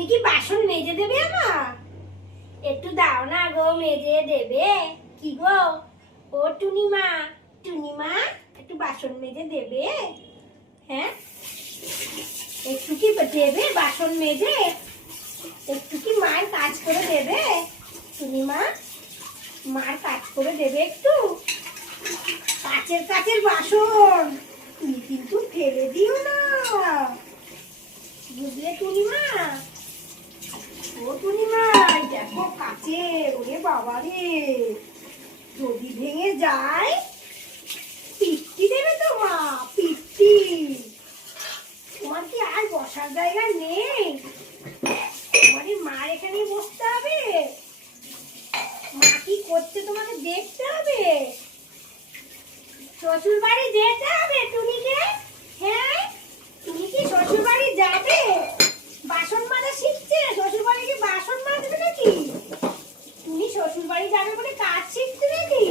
তুমি কি বাসন মেজে দেবে আমার? একটু দাও না গো, মেজে দেবে। কি গো ও টুনিমা, টুনিমা একটু বাসন মেজে দেবে? হ্যাঁ, একটু কি দেবে বাসন মেজে? একটু কি মায়ের কাজ করে দেবে? টুনিমা মার কাজ করে দেবে একটু? কাচের কাচের বাসন তুমি কিন্তু ফেলে দিও না, বুঝলে টুনিমা? ও টুনিমা, এই দেখো কাচের, ওরে বাবা রে, যদি ভেঙে যায় পিট্টি দেবে তো মা, পিট্টি। তোমার কি আর বসার জায়গা নেই? তোমার মার এখানেই বসতে হবে? মা কি করছে তোমাকে দেখতে হবে? শ্বশুর বাড়ি যেতে হবে টুনিকে? হ্যাঁ, তুমি কি শ্বশুর বাড়ি যাবে? বাসন মাজা শিখছে, শ্বশুর বাড়ি কি বাসন মাজবে নাকি? তুমি শ্বশুর বাড়ি যাবে বলে কাজ শিখছে নাকি?